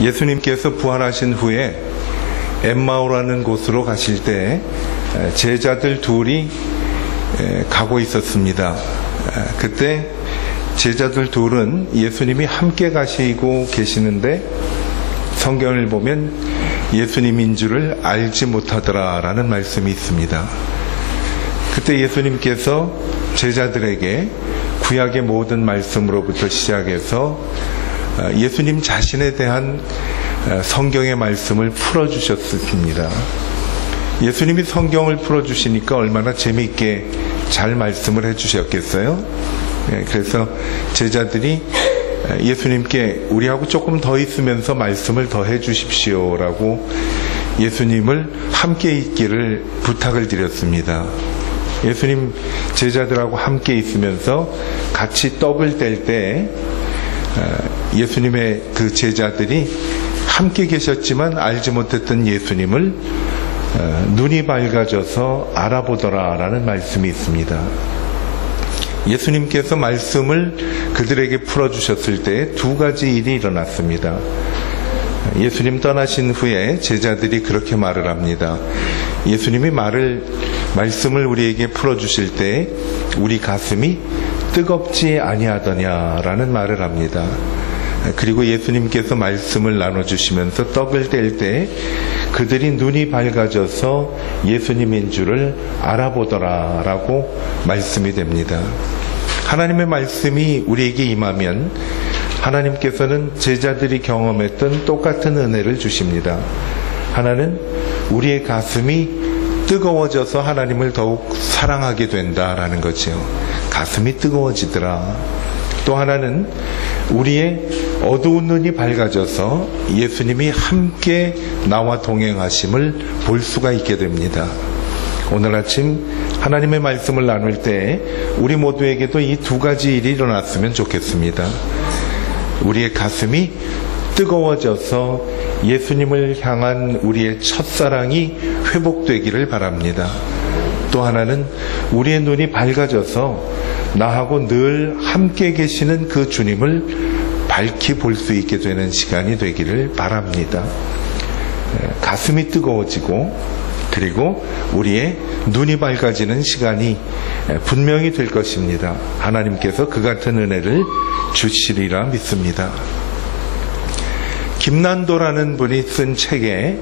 예수님께서 부활하신 후에 엠마오라는 곳으로 가실 때 제자들 둘이 가고 있었습니다. 그때 제자들 둘은 예수님이 함께 가시고 계시는데 성경을 보면 예수님인 줄을 알지 못하더라라는 말씀이 있습니다. 그때 예수님께서 제자들에게 구약의 모든 말씀으로부터 시작해서 예수님 자신에 대한 성경의 말씀을 풀어주셨습니다. 예수님이 성경을 풀어주시니까 얼마나 재미있게 잘 말씀을 해주셨겠어요? 그래서 제자들이 예수님께 우리하고 조금 더 있으면서 말씀을 더 해주십시오 라고 예수님을 함께 있기를 부탁을 드렸습니다. 예수님 제자들하고 함께 있으면서 같이 떡을 뗄 때 예수님의 그 제자들이 함께 계셨지만 알지 못했던 예수님을 눈이 밝아져서 알아보더라 라는 말씀이 있습니다. 예수님께서 말씀을 그들에게 풀어주셨을 때 두 가지 일이 일어났습니다. 예수님 떠나신 후에 제자들이 그렇게 말을 합니다. 예수님이 말씀을 우리에게 풀어주실 때 우리 가슴이 뜨겁지 아니하더냐라는 말을 합니다. 그리고 예수님께서 말씀을 나눠주시면서 떡을 뗄 때 그들이 눈이 밝아져서 예수님인 줄을 알아보더라 라고 말씀이 됩니다. 하나님의 말씀이 우리에게 임하면 하나님께서는 제자들이 경험했던 똑같은 은혜를 주십니다. 하나는 우리의 가슴이 뜨거워져서 하나님을 더욱 사랑하게 된다라는 거죠. 가슴이 뜨거워지더라. 또 하나는 우리의 어두운 눈이 밝아져서 예수님이 함께 나와 동행하심을 볼 수가 있게 됩니다. 오늘 아침 하나님의 말씀을 나눌 때 우리 모두에게도 이 두 가지 일이 일어났으면 좋겠습니다. 우리의 가슴이 뜨거워져서 예수님을 향한 우리의 첫사랑이 회복되기를 바랍니다. 또 하나는 우리의 눈이 밝아져서 나하고 늘 함께 계시는 그 주님을 밝히 볼 수 있게 되는 시간이 되기를 바랍니다. 가슴이 뜨거워지고 그리고 우리의 눈이 밝아지는 시간이 분명히 될 것입니다. 하나님께서 그 같은 은혜를 주시리라 믿습니다. 김난도라는 분이 쓴 책에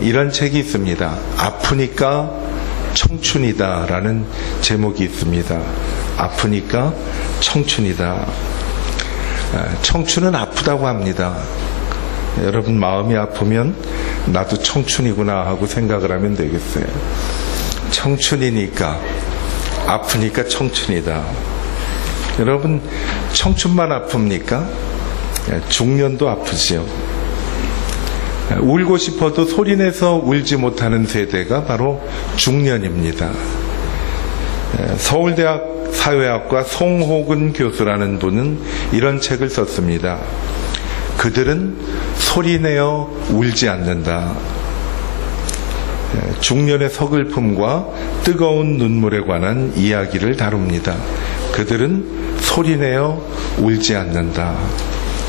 이런 책이 있습니다. 아프니까 청춘이다 라는 제목이 있습니다. 아프니까 청춘이다. 청춘은 아프다고 합니다. 여러분 마음이 아프면 나도 청춘이구나 하고 생각을 하면 되겠어요. 청춘이니까 아프니까 청춘이다. 여러분 청춘만 아픕니까? 중년도 아프지요. 울고 싶어도 소리내서 울지 못하는 세대가 바로 중년입니다. 서울대학 사회학과 송호근 교수라는 분은 이런 책을 썼습니다. 그들은 소리내어 울지 않는다. 중년의 서글픔과 뜨거운 눈물에 관한 이야기를 다룹니다. 그들은 소리내어 울지 않는다.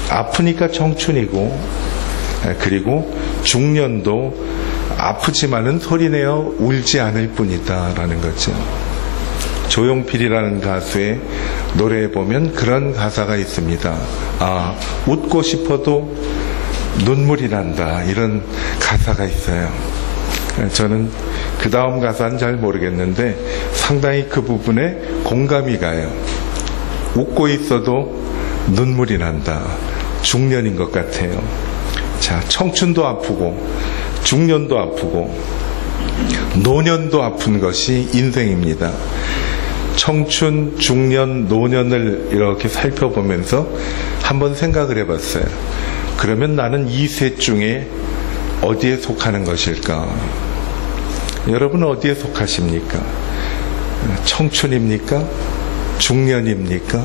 아프니까 청춘이고 그리고 중년도 아프지만은 소리내어 울지 않을 뿐이다 라는 거죠. 조용필이라는 가수의 노래에 보면 그런 가사가 있습니다. 아, 웃고 싶어도 눈물이 난다 이런 가사가 있어요. 저는 그 다음 가사는 잘 모르겠는데 상당히 그 부분에 공감이 가요. 웃고 있어도 눈물이 난다. 중년인 것 같아요. 자, 청춘도 아프고 중년도 아프고 노년도 아픈 것이 인생입니다. 청춘, 중년, 노년을 이렇게 살펴보면서 한번 생각을 해봤어요. 그러면 나는 이 셋 중에 어디에 속하는 것일까? 여러분 어디에 속하십니까? 청춘입니까? 중년입니까?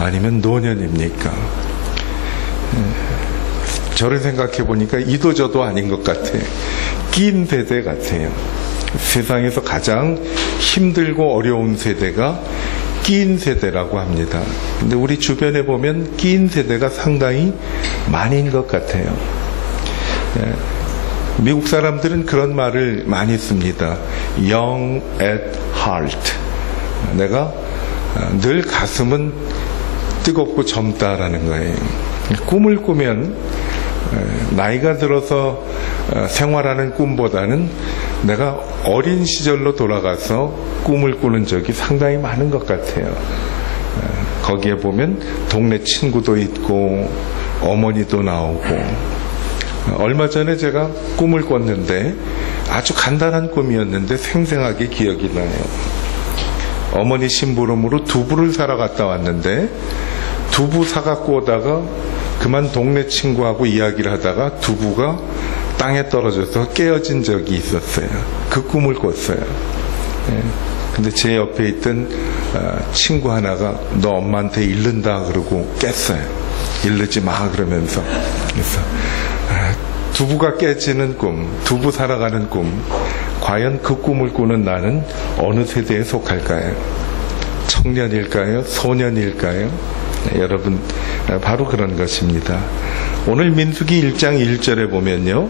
아니면 노년입니까? 저를 생각해 보니까 이도 저도 아닌 것 같아요. 낀 세대 같아요. 세상에서 가장 힘들고 어려운 세대가 끼인 세대라고 합니다. 근데 우리 주변에 보면 끼인 세대가 상당히 많은 것 같아요. 미국 사람들은 그런 말을 많이 씁니다. Young at heart. 내가 늘 가슴은 뜨겁고 젊다라는 거예요. 꿈을 꾸면 나이가 들어서 생활하는 꿈보다는 내가 어린 시절로 돌아가서 꿈을 꾸는 적이 상당히 많은 것 같아요. 거기에 보면 동네 친구도 있고 어머니도 나오고, 얼마 전에 제가 꿈을 꿨는데 아주 간단한 꿈이었는데 생생하게 기억이 나요. 어머니 심부름으로 두부를 사러 갔다 왔는데 두부 사갖고 오다가 그만 동네 친구하고 이야기를 하다가 두부가 땅에 떨어져서 깨어진 적이 있었어요. 그 꿈을 꿨어요. 근데 제 옆에 있던 친구 하나가 너 엄마한테 잃는다 그러고 깼어요. 잃지 마 그러면서. 그래서 두부가 깨지는 꿈, 두부 살아가는 꿈, 과연 그 꿈을 꾸는 나는 어느 세대에 속할까요? 청년일까요? 소년일까요? 여러분, 바로 그런 것입니다. 오늘 민수기 1장 1절에 보면요,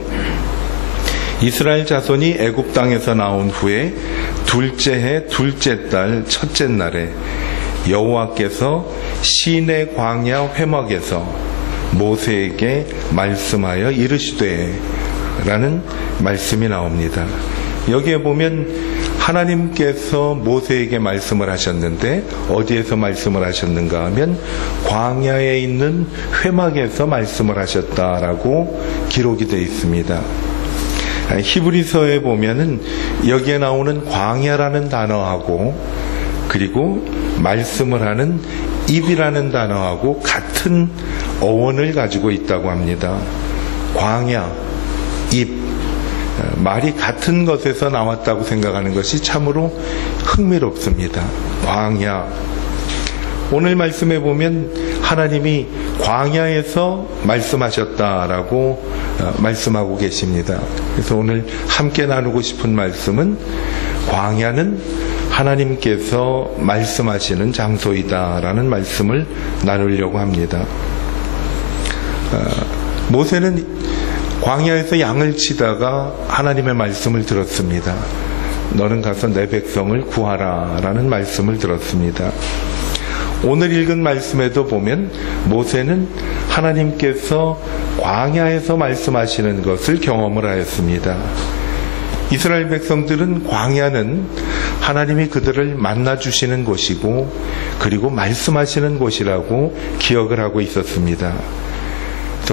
이스라엘 자손이 애굽 땅에서 나온 후에 둘째 해 둘째 달 첫째 날에 여호와께서 시내 광야 회막에서 모세에게 말씀하여 이르시되 라는 말씀이 나옵니다. 여기에 보면 하나님께서 모세에게 말씀을 하셨는데 어디에서 말씀을 하셨는가 하면 광야에 있는 회막에서 말씀을 하셨다라고 기록이 되어 있습니다. 히브리서에 보면은 여기에 나오는 광야라는 단어하고 그리고 말씀을 하는 입이라는 단어하고 같은 어원을 가지고 있다고 합니다. 광야, 입, 말이 같은 것에서 나왔다고 생각하는 것이 참으로 흥미롭습니다. 광야. 오늘 말씀에 보면 하나님이 광야에서 말씀하셨다라고 말씀하고 계십니다. 그래서 오늘 함께 나누고 싶은 말씀은 광야는 하나님께서 말씀하시는 장소이다라는 말씀을 나누려고 합니다. 모세는 광야에서 양을 치다가 하나님의 말씀을 들었습니다. 너는 가서 내 백성을 구하라 라는 말씀을 들었습니다. 오늘 읽은 말씀에도 보면 모세는 하나님께서 광야에서 말씀하시는 것을 경험을 하였습니다. 이스라엘 백성들은 광야는 하나님이 그들을 만나주시는 곳이고 그리고 말씀하시는 곳이라고 기억을 하고 있었습니다.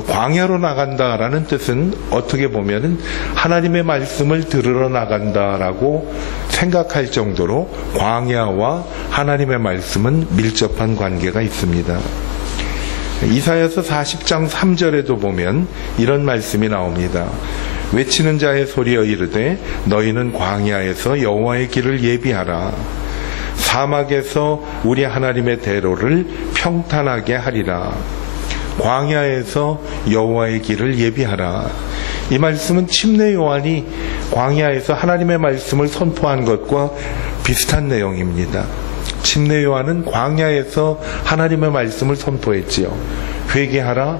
광야로 나간다라는 뜻은 어떻게 보면은 하나님의 말씀을 들으러 나간다라고 생각할 정도로 광야와 하나님의 말씀은 밀접한 관계가 있습니다. 이사야서 40장 3절에도 보면 이런 말씀이 나옵니다. 외치는 자의 소리여 이르되 너희는 광야에서 여호와의 길을 예비하라. 사막에서 우리 하나님의 대로를 평탄하게 하리라. 광야에서 여호와의 길을 예비하라. 이 말씀은 침례 요한이 광야에서 하나님의 말씀을 선포한 것과 비슷한 내용입니다. 침례 요한은 광야에서 하나님의 말씀을 선포했지요. 회개하라,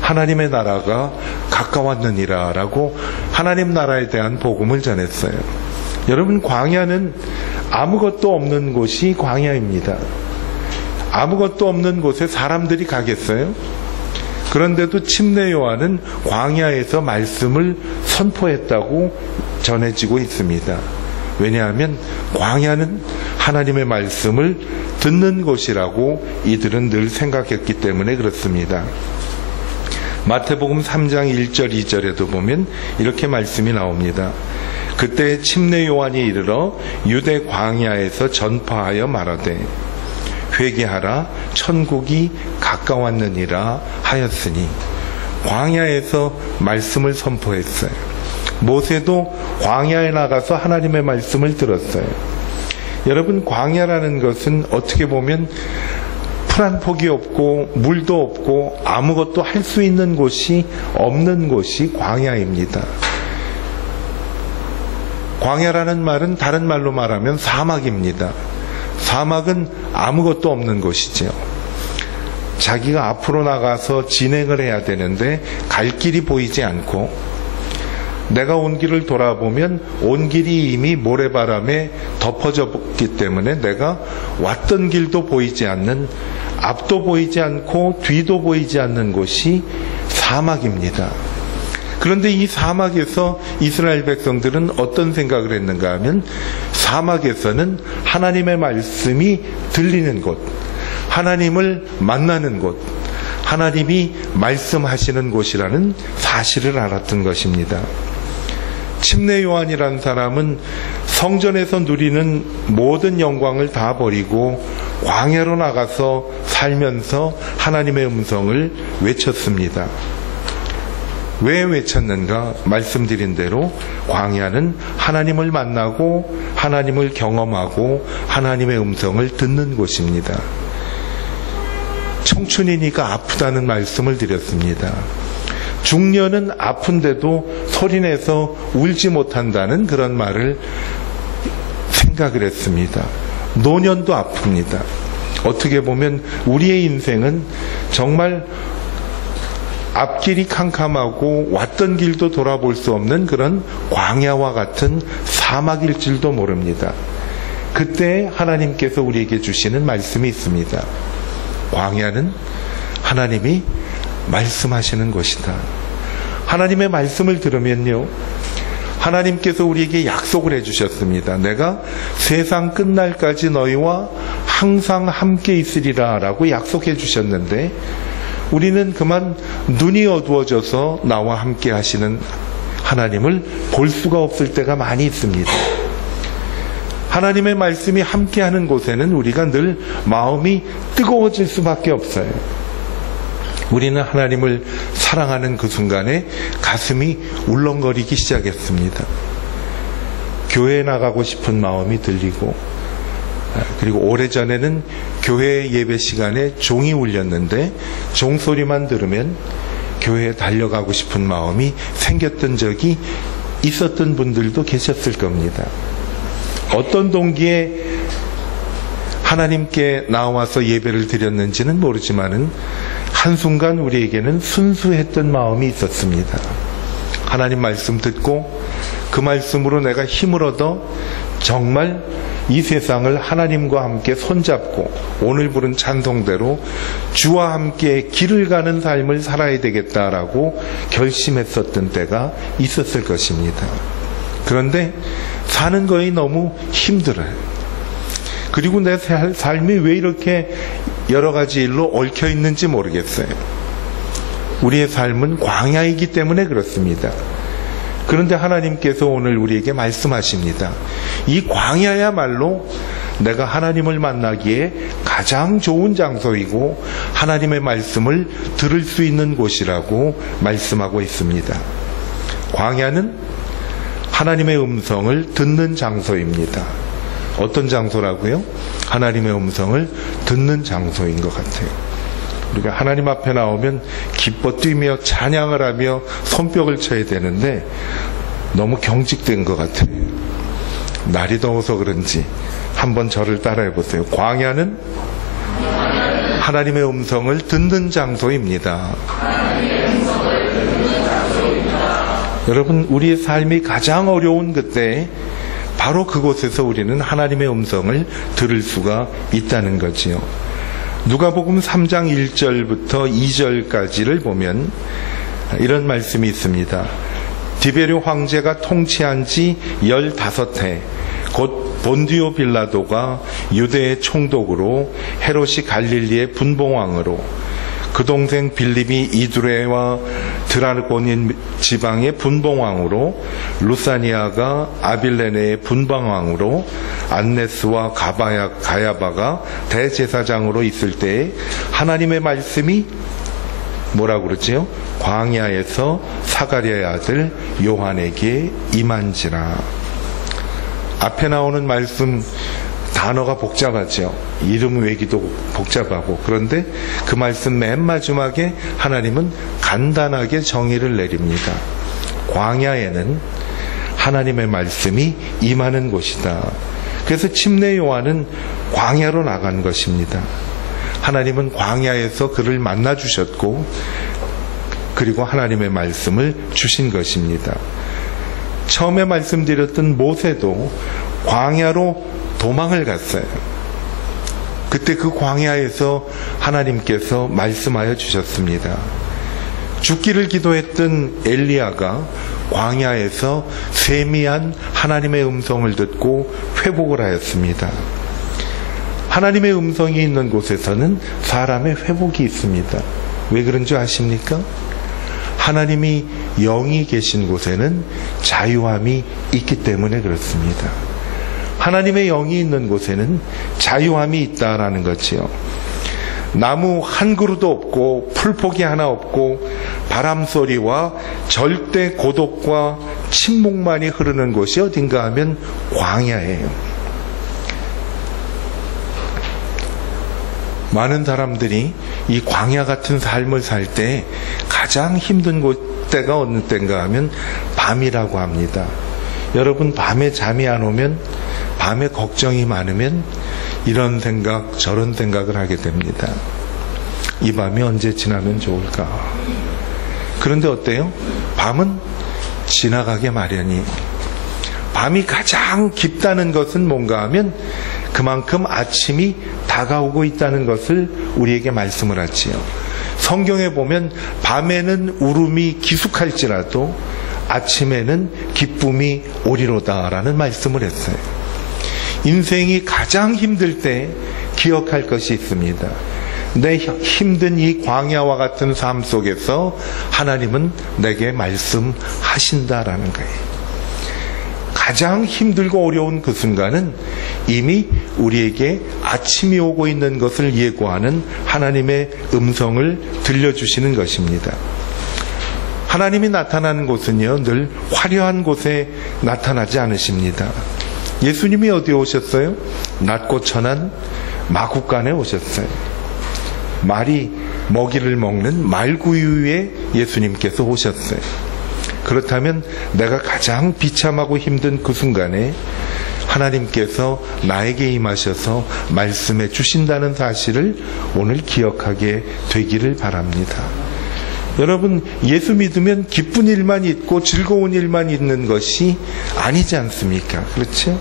하나님의 나라가 가까웠느니라 라고 하나님 나라에 대한 복음을 전했어요. 여러분, 광야는 아무것도 없는 곳이 광야입니다. 아무것도 없는 곳에 사람들이 가겠어요? 그런데도 침례 요한은 광야에서 말씀을 선포했다고 전해지고 있습니다. 왜냐하면 광야는 하나님의 말씀을 듣는 곳이라고 이들은 늘 생각했기 때문에 그렇습니다. 마태복음 3장 1절 2절에도 보면 이렇게 말씀이 나옵니다. 그때 침례 요한이 이르러 유대 광야에서 전파하여 말하되 회개하라 천국이 가까웠느니라 하였으니, 광야에서 말씀을 선포했어요. 모세도 광야에 나가서 하나님의 말씀을 들었어요. 여러분, 광야라는 것은 어떻게 보면 풀 한 폭이 없고 물도 없고 아무것도 할 수 있는 곳이 없는 곳이 광야입니다. 광야라는 말은 다른 말로 말하면 사막입니다. 사막은 아무것도 없는 곳이죠. 자기가 앞으로 나가서 진행을 해야 되는데 갈 길이 보이지 않고, 내가 온 길을 돌아보면 온 길이 이미 모래바람에 덮어졌기 때문에 내가 왔던 길도 보이지 않는, 앞도 보이지 않고 뒤도 보이지 않는 곳이 사막입니다. 그런데 이 사막에서 이스라엘 백성들은 어떤 생각을 했는가 하면, 사막에서는 하나님의 말씀이 들리는 곳, 하나님을 만나는 곳, 하나님이 말씀하시는 곳이라는 사실을 알았던 것입니다. 침례 요한이라는 사람은 성전에서 누리는 모든 영광을 다 버리고 광야로 나가서 살면서 하나님의 음성을 외쳤습니다. 왜 외쳤는가? 말씀드린 대로 광야는 하나님을 만나고 하나님을 경험하고 하나님의 음성을 듣는 곳입니다. 청춘이니까 아프다는 말씀을 드렸습니다. 중년은 아픈데도 소리내서 울지 못한다는 그런 말을 생각을 했습니다. 노년도 아픕니다. 어떻게 보면 우리의 인생은 정말 앞길이 캄캄하고 왔던 길도 돌아볼 수 없는 그런 광야와 같은 사막일 줄도 모릅니다. 그때 하나님께서 우리에게 주시는 말씀이 있습니다. 광야는 하나님이 말씀하시는 것이다. 하나님의 말씀을 들으면요, 하나님께서 우리에게 약속을 해주셨습니다. 내가 세상 끝날까지 너희와 항상 함께 있으리라 라고 약속해 주셨는데, 우리는 그만 눈이 어두워져서 나와 함께 하시는 하나님을 볼 수가 없을 때가 많이 있습니다. 하나님의 말씀이 함께하는 곳에는 우리가 늘 마음이 뜨거워질 수밖에 없어요. 우리는 하나님을 사랑하는 그 순간에 가슴이 울렁거리기 시작했습니다. 교회에 나가고 싶은 마음이 들리고, 그리고 오래전에는 교회 예배 시간에 종이 울렸는데 종소리만 들으면 교회에 달려가고 싶은 마음이 생겼던 적이 있었던 분들도 계셨을 겁니다. 어떤 동기에 하나님께 나와서 예배를 드렸는지는 모르지만은 한순간 우리에게는 순수했던 마음이 있었습니다. 하나님 말씀 듣고 그 말씀으로 내가 힘을 얻어 정말 이 세상을 하나님과 함께 손잡고 오늘 부른 찬송대로 주와 함께 길을 가는 삶을 살아야 되겠다라고 결심했었던 때가 있었을 것입니다. 그런데 사는 것이 너무 힘들어요. 그리고 내 삶이 왜 이렇게 여러 가지 일로 얽혀 있는지 모르겠어요. 우리의 삶은 광야이기 때문에 그렇습니다. 그런데 하나님께서 오늘 우리에게 말씀하십니다. 이 광야야말로 내가 하나님을 만나기에 가장 좋은 장소이고 하나님의 말씀을 들을 수 있는 곳이라고 말씀하고 있습니다. 광야는 하나님의 음성을 듣는 장소입니다. 어떤 장소라고요? 하나님의 음성을 듣는 장소인 것 같아요. 우리가 하나님 앞에 나오면 기뻐 뛰며 찬양을 하며 손뼉을 쳐야 되는데 너무 경직된 것 같아요. 날이 더워서 그런지 한번 저를 따라해 보세요. 광야는 하나님의 음성을 듣는 장소입니다. 여러분, 우리의 삶이 가장 어려운 그때 바로 그곳에서 우리는 하나님의 음성을 들을 수가 있다는 거지요. 누가복음 3장 1절부터 2절까지를 보면 이런 말씀이 있습니다. 디베르 황제가 통치한 지 15해 곧 본디오 빌라도가 유대의 총독으로 헤롯이 갈릴리의 분봉왕으로 그 동생 빌립이 이두레와 드라고닌 지방의 분봉왕으로 루사니아가 아빌레네의 분봉왕으로 안네스와 가야바가 대제사장으로 있을 때에 하나님의 말씀이 뭐라고 그러지요? 광야에서 사가랴의 아들 요한에게 임한지라. 앞에 나오는 말씀 단어가 복잡하죠. 이름 외기도 복잡하고. 그런데 그 말씀 맨 마지막에 하나님은 간단하게 정의를 내립니다. 광야에는 하나님의 말씀이 임하는 곳이다. 그래서 침례 요한은 광야로 나간 것입니다. 하나님은 광야에서 그를 만나 주셨고 그리고 하나님의 말씀을 주신 것입니다. 처음에 말씀드렸던 모세도 광야로 도망을 갔어요. 그때 그 광야에서 하나님께서 말씀하여 주셨습니다. 죽기를 기도했던 엘리야가 광야에서 세미한 하나님의 음성을 듣고 회복을 하였습니다. 하나님의 음성이 있는 곳에서는 사람의 회복이 있습니다. 왜 그런 줄 아십니까? 하나님이 영이 계신 곳에는 자유함이 있기 때문에 그렇습니다. 하나님의 영이 있는 곳에는 자유함이 있다라는 거지요. 나무 한 그루도 없고 풀포기 하나 없고 바람소리와 절대 고독과 침묵만이 흐르는 곳이 어딘가 하면 광야예요. 많은 사람들이 이 광야 같은 삶을 살 때 가장 힘든 때가 어느 때인가 하면 밤이라고 합니다. 여러분, 밤에 잠이 안 오면, 밤에 걱정이 많으면 이런 생각 저런 생각을 하게 됩니다. 이 밤이 언제 지나면 좋을까? 그런데 어때요? 밤은 지나가게 마련이에요. 밤이 가장 깊다는 것은 뭔가 하면 그만큼 아침이 다가오고 있다는 것을 우리에게 말씀을 하지요. 성경에 보면 밤에는 울음이 기숙할지라도 아침에는 기쁨이 오리로다라는 말씀을 했어요. 인생이 가장 힘들 때 기억할 것이 있습니다. 내 힘든 이 광야와 같은 삶 속에서 하나님은 내게 말씀하신다라는 거예요. 가장 힘들고 어려운 그 순간은 이미 우리에게 아침이 오고 있는 것을 예고하는 하나님의 음성을 들려주시는 것입니다. 하나님이 나타나는 곳은요, 늘 화려한 곳에 나타나지 않으십니다. 예수님이 어디에 오셨어요? 낮고 천한 마국간에 오셨어요. 말이 먹이를 먹는 말구유 위에 예수님께서 오셨어요. 그렇다면 내가 가장 비참하고 힘든 그 순간에 하나님께서 나에게 임하셔서 말씀해 주신다는 사실을 오늘 기억하게 되기를 바랍니다. 여러분, 예수 믿으면 기쁜 일만 있고 즐거운 일만 있는 것이 아니지 않습니까? 그렇죠?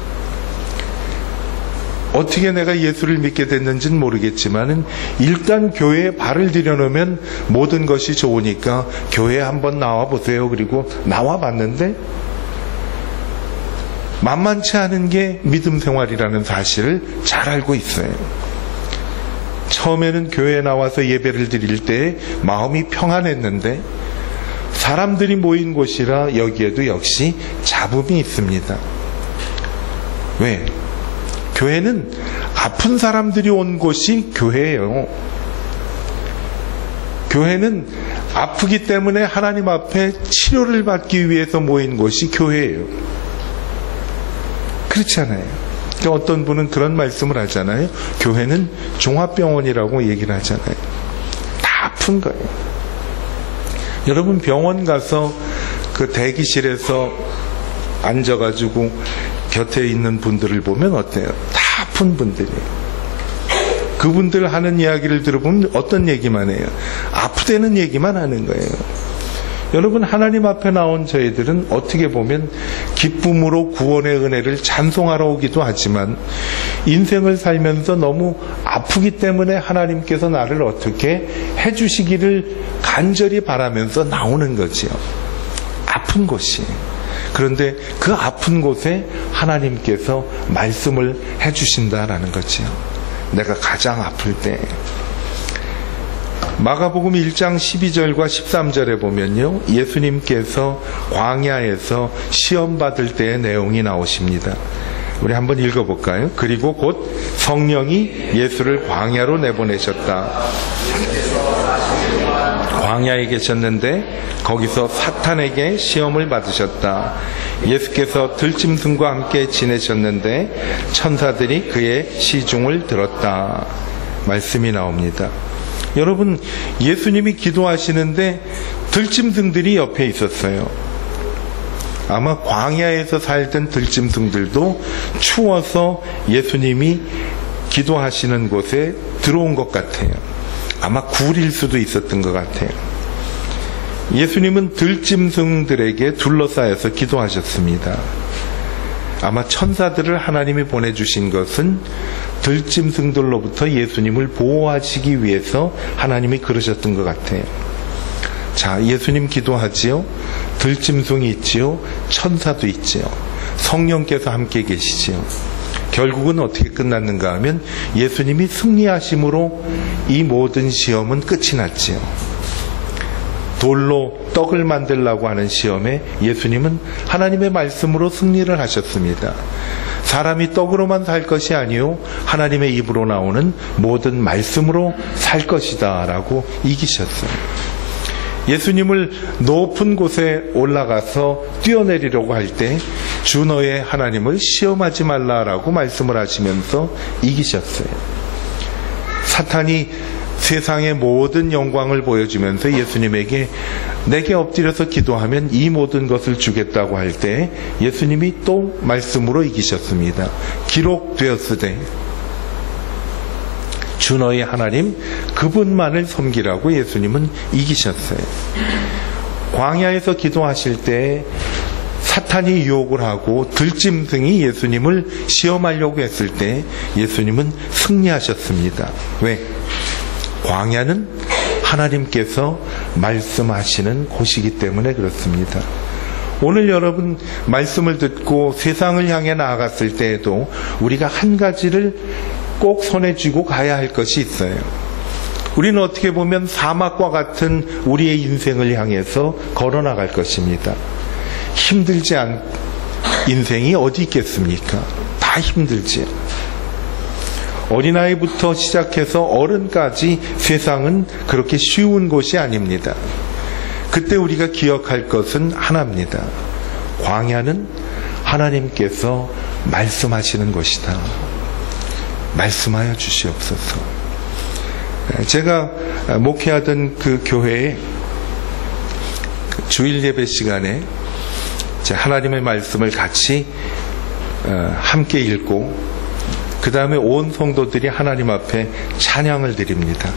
어떻게 내가 예수를 믿게 됐는지는 모르겠지만 일단 교회에 발을 들여놓으면 모든 것이 좋으니까 교회에 한번 나와보세요. 그리고 나와봤는데 만만치 않은 게 믿음 생활이라는 사실을 잘 알고 있어요. 처음에는 교회에 나와서 예배를 드릴 때 마음이 평안했는데 사람들이 모인 곳이라 여기에도 역시 잡음이 있습니다. 왜? 교회는 아픈 사람들이 온 곳이 교회예요. 교회는 아프기 때문에 하나님 앞에 치료를 받기 위해서 모인 곳이 교회예요. 그렇잖아요. 그러니까 어떤 분은 그런 말씀을 하잖아요. 교회는 종합병원이라고 얘기를 하잖아요. 다 아픈 거예요. 여러분, 병원 가서 그 대기실에서 앉아가지고 곁에 있는 분들을 보면 어때요? 다 아픈 분들이에요. 그분들 하는 이야기를 들어보면 어떤 얘기만 해요? 아프다는 얘기만 하는 거예요. 여러분, 하나님 앞에 나온 저희들은 어떻게 보면 기쁨으로 구원의 은혜를 찬송하러 오기도 하지만 인생을 살면서 너무 아프기 때문에 하나님께서 나를 어떻게 해주시기를 간절히 바라면서 나오는 거지요. 아픈 곳이. 그런데 그 아픈 곳에 하나님께서 말씀을 해주신다라는 거지요. 내가 가장 아플 때. 마가복음 1장 12절과 13절에 보면요, 예수님께서 광야에서 시험 받을 때의 내용이 나오십니다. 우리 한번 읽어볼까요? 그리고 곧 성령이 예수를 광야로 내보내셨다. 광야에 계셨는데 거기서 사탄에게 시험을 받으셨다. 예수께서 들짐승과 함께 지내셨는데 천사들이 그의 시중을 들었다. 말씀이 나옵니다. 여러분, 예수님이 기도하시는데 들짐승들이 옆에 있었어요. 아마 광야에서 살던 들짐승들도 추워서 예수님이 기도하시는 곳에 들어온 것 같아요. 아마 굴일 수도 있었던 것 같아요. 예수님은 들짐승들에게 둘러싸여서 기도하셨습니다. 아마 천사들을 하나님이 보내주신 것은 들짐승들로부터 예수님을 보호하시기 위해서 하나님이 그러셨던 것 같아요. 자, 예수님 기도하지요. 들짐승이 있지요. 천사도 있지요. 성령께서 함께 계시지요. 결국은 어떻게 끝났는가 하면 예수님이 승리하심으로 이 모든 시험은 끝이 났지요. 돌로 떡을 만들라고 하는 시험에 예수님은 하나님의 말씀으로 승리를 하셨습니다. 사람이 떡으로만 살 것이 아니요 하나님의 입으로 나오는 모든 말씀으로 살 것이다 라고 이기셨어요. 예수님을 높은 곳에 올라가서 뛰어내리려고 할 때 주 너의 하나님을 시험하지 말라라고 말씀을 하시면서 이기셨어요. 사탄이 세상의 모든 영광을 보여주면서 예수님에게 내게 엎드려서 기도하면 이 모든 것을 주겠다고 할 때 예수님이 또 말씀으로 이기셨습니다. 기록되었으되 주 너의 하나님 그분만을 섬기라고 예수님은 이기셨어요. 광야에서 기도하실 때 사탄이 유혹을 하고 들짐승이 예수님을 시험하려고 했을 때 예수님은 승리하셨습니다. 왜? 광야는 하나님께서 말씀하시는 곳이기 때문에 그렇습니다. 오늘 여러분 말씀을 듣고 세상을 향해 나아갔을 때에도 우리가 한 가지를 꼭 손에 쥐고 가야 할 것이 있어요. 우리는 어떻게 보면 사막과 같은 우리의 인생을 향해서 걸어나갈 것입니다. 힘들지 않은 인생이 어디 있겠습니까? 다 힘들지. 어린아이부터 시작해서 어른까지 세상은 그렇게 쉬운 곳이 아닙니다. 그때 우리가 기억할 것은 하나입니다. 광야는 하나님께서 말씀하시는 것이다. 말씀하여 주시옵소서. 제가 목회하던 그 교회에 주일 예배 시간에 하나님의 말씀을 같이 함께 읽고 그 다음에 온 성도들이 하나님 앞에 찬양을 드립니다.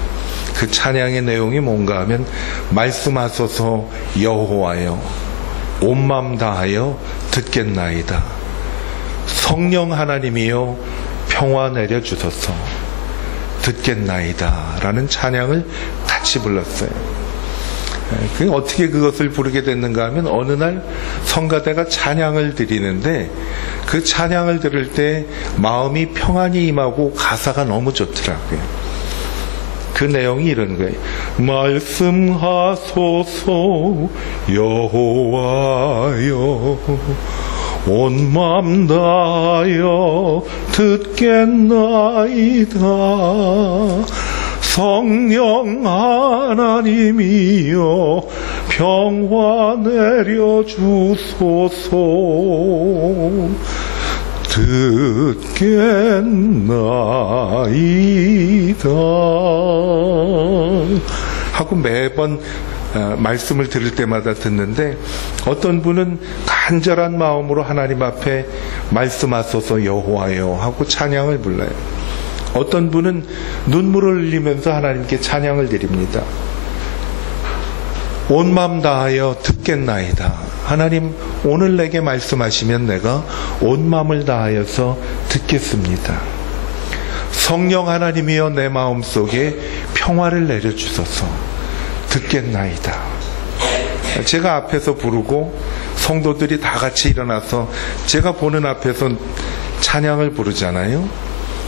그 찬양의 내용이 뭔가 하면 말씀하소서 여호와여 온 마음 다하여 듣겠나이다. 성령 하나님이여 평화 내려주소서 듣겠나이다 라는 찬양을 같이 불렀어요. 어떻게 그것을 부르게 됐는가 하면 어느 날 성가대가 찬양을 드리는데 그 찬양을 들을 때 마음이 평안이 임하고 가사가 너무 좋더라고요. 그 내용이 이런 거예요. 말씀하소서 여호와여 온 마음 다하여 듣겠나이다. 성령 하나님이여 평화 내려주소서 듣겠나이다 하고 매번 말씀을 들을 때마다 듣는데 어떤 분은 간절한 마음으로 하나님 앞에 말씀하소서 여호와여 하고 찬양을 불러요. 어떤 분은 눈물을 흘리면서 하나님께 찬양을 드립니다. 온 마음 다하여 듣겠나이다. 하나님 오늘 내게 말씀하시면 내가 온 마음을 다하여서 듣겠습니다. 성령 하나님이여 내 마음속에 평화를 내려주소서 듣겠나이다. 제가 앞에서 부르고 성도들이 다 같이 일어나서 제가 보는 앞에서 찬양을 부르잖아요.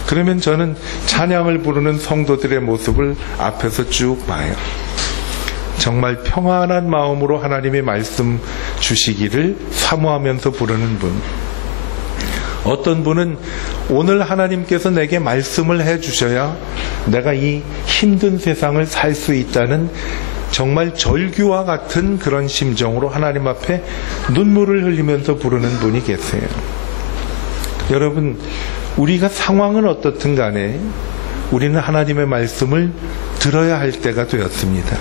그러면 저는 찬양을 부르는 성도들의 모습을 앞에서 쭉 봐요. 정말 평안한 마음으로 하나님의 말씀 주시기를 사모하면서 부르는 분. 어떤 분은 오늘 하나님께서 내게 말씀을 해주셔야 내가 이 힘든 세상을 살 수 있다는 정말 절규와 같은 그런 심정으로 하나님 앞에 눈물을 흘리면서 부르는 분이 계세요. 여러분, 우리가 상황은 어떻든 간에 우리는 하나님의 말씀을 들어야 할 때가 되었습니다.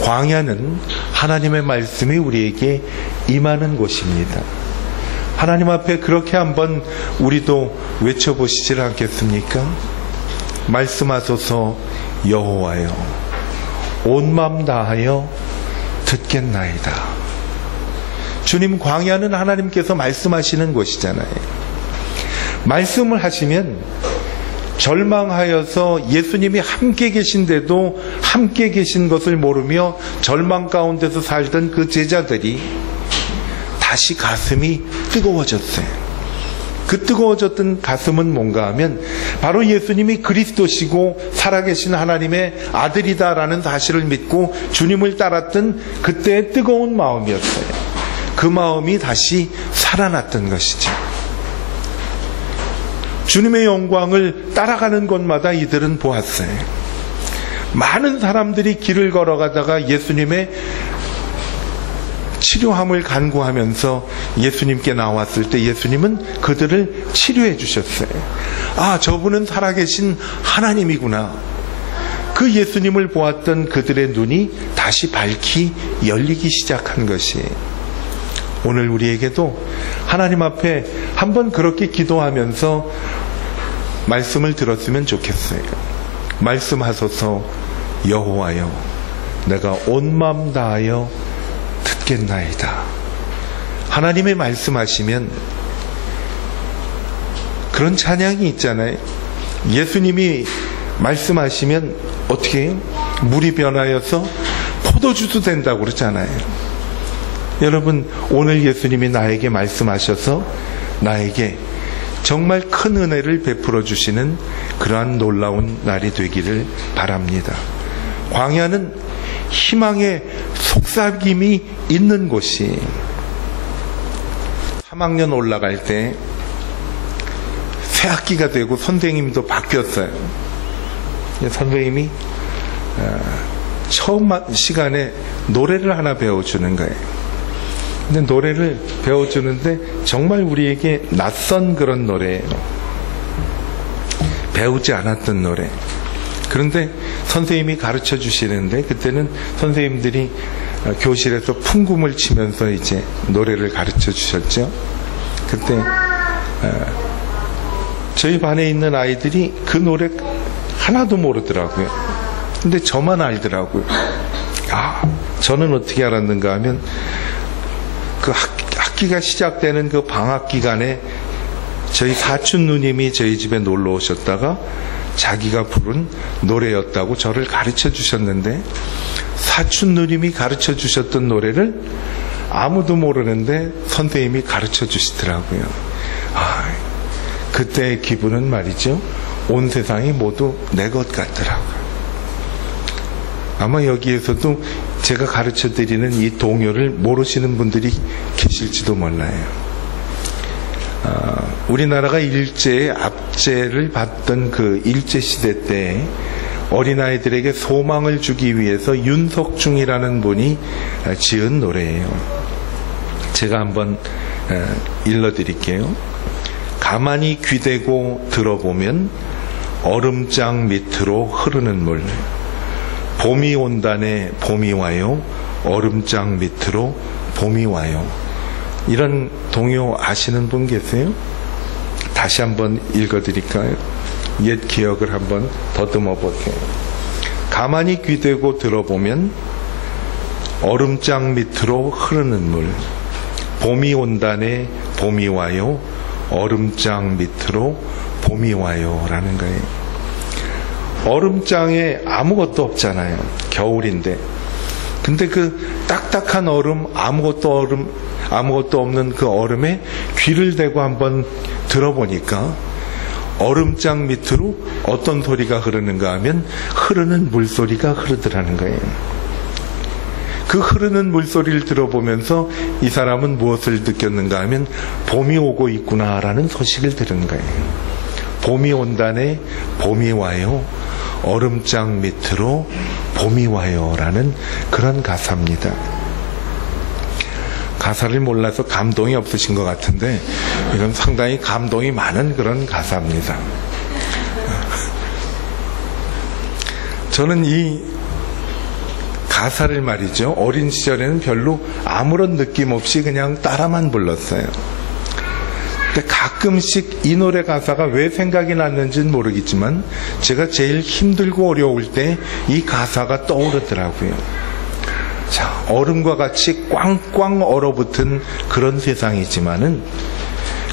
광야는 하나님의 말씀이 우리에게 임하는 곳입니다. 하나님 앞에 그렇게 한번 우리도 외쳐보시지 않겠습니까? 말씀하소서 여호와여, 온 마음 다하여 듣겠나이다. 주님, 광야는 하나님께서 말씀하시는 곳이잖아요. 말씀을 하시면 절망하여서 예수님이 함께 계신데도 함께 계신 것을 모르며 절망 가운데서 살던 그 제자들이 다시 가슴이 뜨거워졌어요. 그 뜨거워졌던 가슴은 뭔가 하면 바로 예수님이 그리스도시고 살아계신 하나님의 아들이다라는 사실을 믿고 주님을 따랐던 그때의 뜨거운 마음이었어요. 그 마음이 다시 살아났던 것이죠. 주님의 영광을 따라가는 곳마다 이들은 보았어요. 많은 사람들이 길을 걸어가다가 예수님의 치료함을 간구하면서 예수님께 나왔을 때 예수님은 그들을 치료해 주셨어요. 아, 저분은 살아계신 하나님이구나. 그 예수님을 보았던 그들의 눈이 다시 밝히 열리기 시작한 것이 오늘 우리에게도 하나님 앞에 한번 그렇게 기도하면서 말씀을 들었으면 좋겠어요. 말씀하소서 여호와여, 내가 온 마음 다하여 듣겠나이다. 하나님의 말씀하시면 그런 찬양이 있잖아요. 예수님이 말씀하시면 어떻게 해요? 물이 변하여서 포도주도 된다고 그러잖아요. 여러분, 오늘 예수님이 나에게 말씀하셔서 나에게 정말 큰 은혜를 베풀어 주시는 그러한 놀라운 날이 되기를 바랍니다. 광야는 희망의 속삭임이 있는 곳이 3학년 올라갈 때 새학기가 되고 선생님도 바뀌었어요. 선생님이 처음 시간에 노래를 하나 배워주는 거예요. 근데 노래를 배워주는데 정말 우리에게 낯선 그런 노래예요. 배우지 않았던 노래. 그런데 선생님이 가르쳐 주시는데 그때는 선생님들이 교실에서 풍금을 치면서 이제 노래를 가르쳐 주셨죠. 그때 저희 반에 있는 아이들이 그 노래 하나도 모르더라고요. 근데 저만 알더라고요. 아, 저는 어떻게 알았는가 하면 그 학기가 시작되는 그 방학 기간에 저희 사촌 누님이 저희 집에 놀러 오셨다가 자기가 부른 노래였다고 저를 가르쳐 주셨는데 사촌 누님이 가르쳐 주셨던 노래를 아무도 모르는데 선생님이 가르쳐 주시더라고요. 아, 그때의 기분은 말이죠. 온 세상이 모두 내 것 같더라고요. 아마 여기에서도 제가 가르쳐 드리는 이 동요를 모르시는 분들이 계실지도 몰라요. 우리나라가 일제의 압제를 받던 그 일제시대 때 어린아이들에게 소망을 주기 위해서 윤석중이라는 분이 지은 노래예요. 제가 한번 일러드릴게요. 가만히 귀대고 들어보면 얼음장 밑으로 흐르는 물, 봄이 온다네 봄이 와요, 얼음장 밑으로 봄이 와요. 이런 동요 아시는 분 계세요? 다시 한번 읽어드릴까요? 옛 기억을 한번 더듬어 보세요. 가만히 귀대고 들어보면 얼음장 밑으로 흐르는 물, 봄이 온다네 봄이 와요, 얼음장 밑으로 봄이 와요 라는 거예요. 얼음장에 아무것도 없잖아요. 겨울인데. 근데 그 딱딱한 얼음, 아무것도 없는 그 얼음에 귀를 대고 한번 들어보니까 얼음장 밑으로 어떤 소리가 흐르는가 하면 흐르는 물소리가 흐르더라는 거예요. 그 흐르는 물소리를 들어보면서 이 사람은 무엇을 느꼈는가 하면 봄이 오고 있구나라는 소식을 들은 거예요. 봄이 온다네 봄이 와요, 얼음장 밑으로 봄이 와요 라는 그런 가사입니다. 가사를 몰라서 감동이 없으신 것 같은데 이건 상당히 감동이 많은 그런 가사입니다. 저는 이 가사를 말이죠. 어린 시절에는 별로 아무런 느낌 없이 그냥 따라만 불렀어요. 근데 가끔씩 이 노래 가사가 왜 생각이 났는지는 모르겠지만 제가 제일 힘들고 어려울 때 이 가사가 떠오르더라고요. 자, 얼음과 같이 꽝꽝 얼어붙은 그런 세상이지만은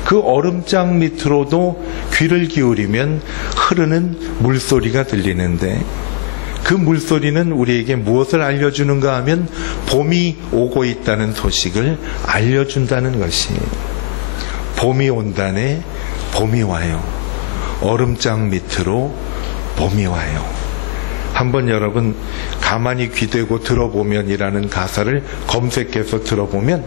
그 얼음장 밑으로도 귀를 기울이면 흐르는 물소리가 들리는데 그 물소리는 우리에게 무엇을 알려주는가 하면 봄이 오고 있다는 소식을 알려준다는 것이에요. 봄이 온다네, 봄이 와요. 얼음장 밑으로 봄이 와요. 한번 여러분 가만히 귀대고 들어보면이라는 가사를 검색해서 들어보면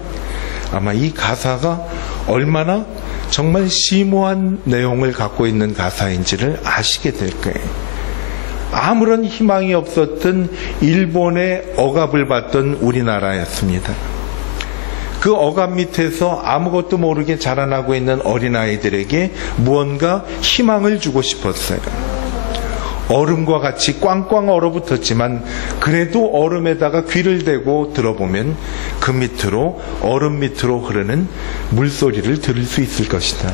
아마 이 가사가 얼마나 정말 심오한 내용을 갖고 있는 가사인지를 아시게 될 거예요. 아무런 희망이 없었던 일본의 억압을 받던 우리나라였습니다. 그 억압 밑에서 아무것도 모르게 자라나고 있는 어린아이들에게 무언가 희망을 주고 싶었어요. 얼음과 같이 꽝꽝 얼어붙었지만 그래도 얼음에다가 귀를 대고 들어보면 그 밑으로 얼음 밑으로 흐르는 물소리를 들을 수 있을 것이다.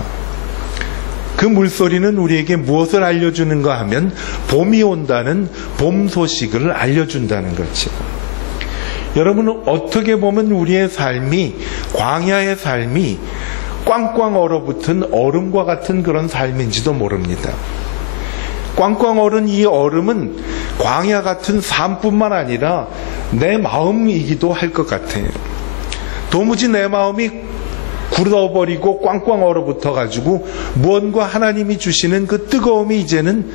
그 물소리는 우리에게 무엇을 알려주는가 하면 봄이 온다는 봄 소식을 알려준다는 거죠. 여러분은 어떻게 보면 우리의 삶이 광야의 삶이 꽝꽝 얼어붙은 얼음과 같은 그런 삶인지도 모릅니다. 꽝꽝 얼은 이 얼음은 광야 같은 삶뿐만 아니라 내 마음이기도 할 것 같아요. 도무지 내 마음이 굳어버리고 꽝꽝 얼어붙어가지고 무언가 하나님이 주시는 그 뜨거움이 이제는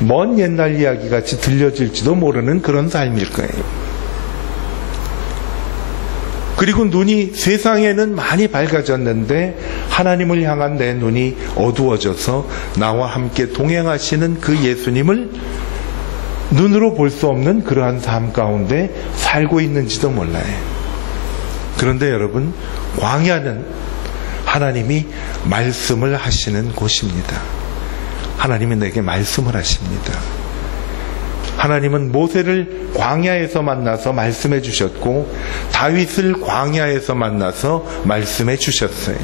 먼 옛날 이야기같이 들려질지도 모르는 그런 삶일 거예요. 그리고 눈이 세상에는 많이 밝아졌는데 하나님을 향한 내 눈이 어두워져서 나와 함께 동행하시는 그 예수님을 눈으로 볼 수 없는 그러한 삶 가운데 살고 있는지도 몰라요. 그런데 여러분, 광야는 하나님이 말씀을 하시는 곳입니다. 하나님이 내게 말씀을 하십니다. 하나님은 모세를 광야에서 만나서 말씀해 주셨고 다윗을 광야에서 만나서 말씀해 주셨어요.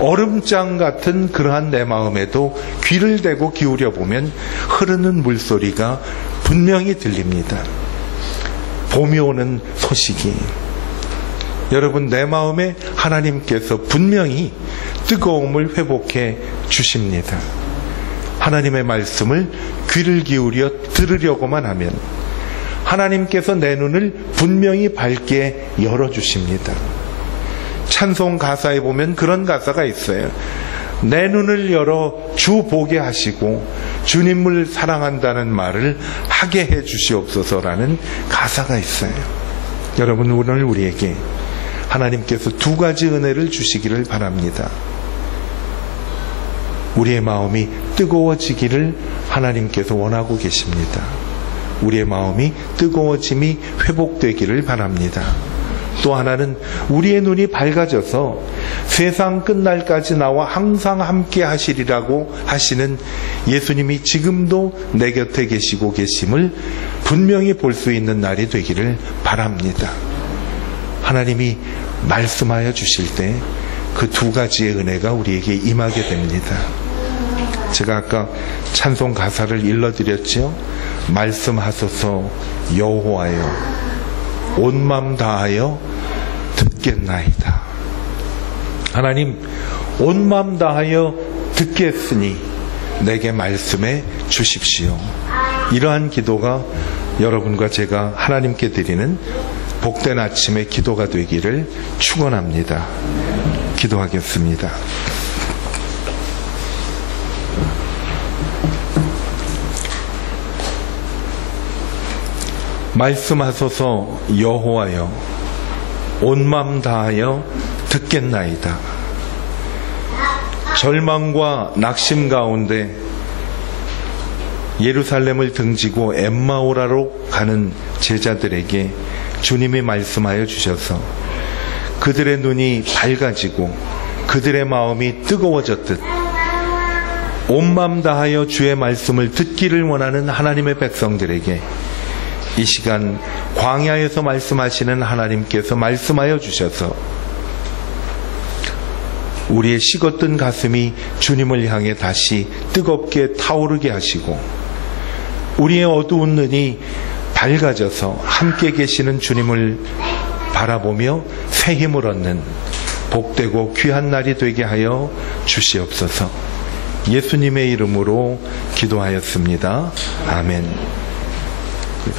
얼음장 같은 그러한 내 마음에도 귀를 대고 기울여 보면 흐르는 물소리가 분명히 들립니다. 봄이 오는 소식이. 여러분, 내 마음에 하나님께서 분명히 뜨거움을 회복해 주십니다. 하나님의 말씀을 귀를 기울여 들으려고만 하면 하나님께서 내 눈을 분명히 밝게 열어주십니다. 찬송 가사에 보면 그런 가사가 있어요. 내 눈을 열어 주 보게 하시고 주님을 사랑한다는 말을 하게 해 주시옵소서라는 가사가 있어요. 여러분, 오늘 우리에게 하나님께서 두 가지 은혜를 주시기를 바랍니다. 우리의 마음이 뜨거워지기를 하나님께서 원하고 계십니다. 우리의 마음이 뜨거워짐이 회복되기를 바랍니다. 또 하나는 우리의 눈이 밝아져서 세상 끝날까지 나와 항상 함께 하시리라고 하시는 예수님이 지금도 내 곁에 계시고 계심을 분명히 볼 수 있는 날이 되기를 바랍니다. 하나님이 말씀하여 주실 때 그 두 가지의 은혜가 우리에게 임하게 됩니다. 제가 아까 찬송 가사를 일러드렸죠. 말씀하소서 여호와여, 온 맘 다하여 듣겠나이다. 하나님, 온 맘 다하여 듣겠으니 내게 말씀해 주십시오. 이러한 기도가 여러분과 제가 하나님께 드리는 복된 아침의 기도가 되기를 축원합니다. 기도하겠습니다. 말씀하소서 여호와여, 온 맘 다하여 듣겠나이다. 절망과 낙심 가운데 예루살렘을 등지고 엠마오라로 가는 제자들에게 주님이 말씀하여 주셔서 그들의 눈이 밝아지고 그들의 마음이 뜨거워졌듯 온 맘 다하여 주의 말씀을 듣기를 원하는 하나님의 백성들에게 이 시간 광야에서 말씀하시는 하나님께서 말씀하여 주셔서 우리의 식었던 가슴이 주님을 향해 다시 뜨겁게 타오르게 하시고 우리의 어두운 눈이 밝아져서 함께 계시는 주님을 바라보며 새 힘을 얻는 복되고 귀한 날이 되게 하여 주시옵소서. 예수님의 이름으로 기도하였습니다. 아멘.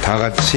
다 같이